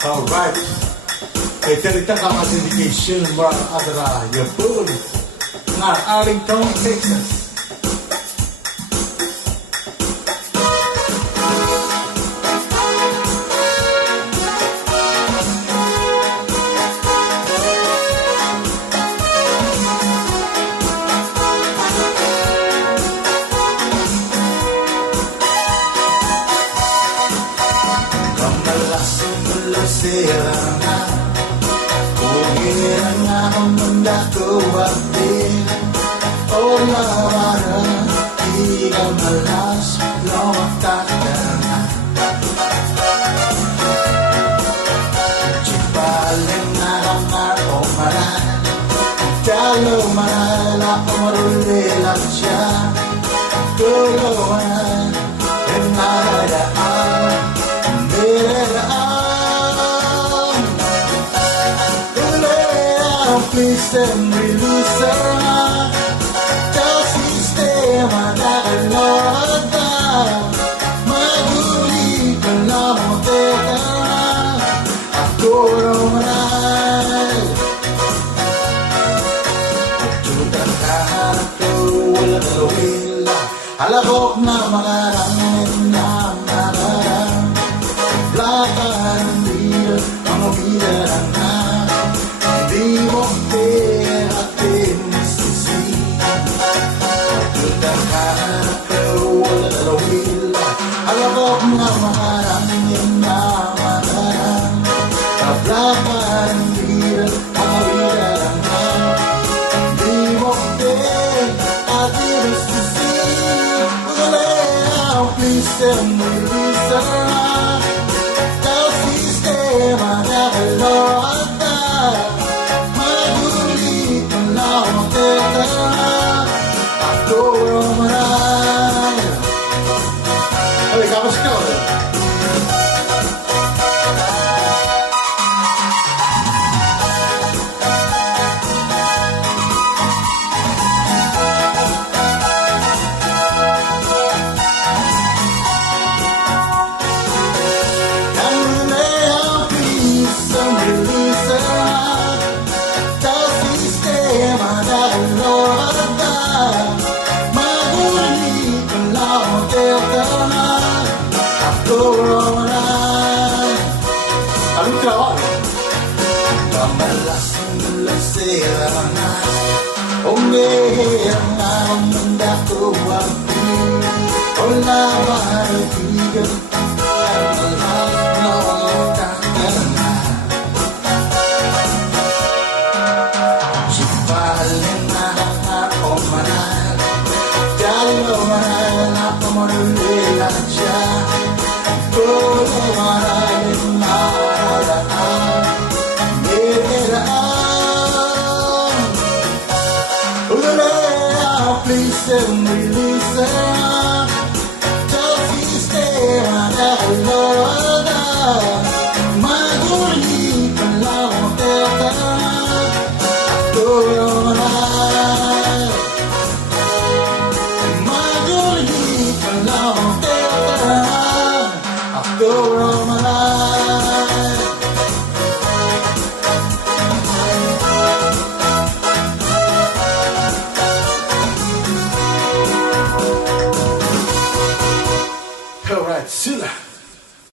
Alright. Ito ka mga dedication mga adra yapun nga Arlington, Texas. Sirana Ugiran nga ang manda ko abin O lawara Di ka malas Lawaktak ka na Chipalin na kamar o maral Jalo maral Ako marulilang siya Tulungan En naradaan Biraan Please and release her Tell sistema nakalota Maguli ka lang mo teka Ako naman Pagtutan ka to wala kalawila Halakok na mga ramen na makarang Blakan ng bida Mga bida na Di mo atin sisi Pagkita ka pero wala dalawila Alam ko mga maraming na matarang Kablakan bida ang bida na Di mo atin sisi Pagkala please and release her Tao sistema na kalota Oye, vamos a ver. Umihirang ang manda ko ang wala mahigigan ay malas na kakana Sipalin na ako manal Dalo manal na pamanulilan siya Tulo manalin mararaan Niraan Please and release her Tell sistema na kalota Maguli ka lang mo teka Ako naman Maguli ka lang mo teka Ako naman